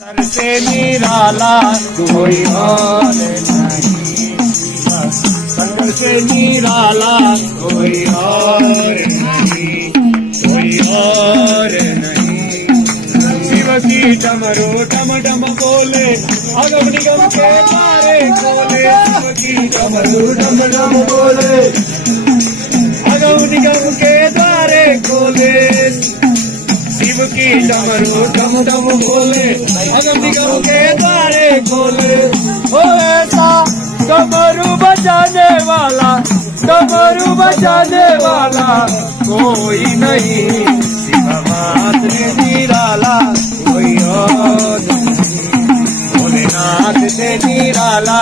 Sir से निराला कोई और नहीं, सर से निराला कोई और नहीं, कोई और नहीं। शिव की डमरू डम डम बोले, अगम निगम के द्वारे खोले। शिव की डमरू डम डम बोले, अगम निगम के द्वारे खोले। शिव की डमरू डम डम बोले, अगम निगम के द्वारे खोले। ओ ऐसा डमरू बजाने वाला, डमरू बजाने वाला कोई नहीं। शिव मात्र निराला कोई और नहीं, भोलेनाथ से निराला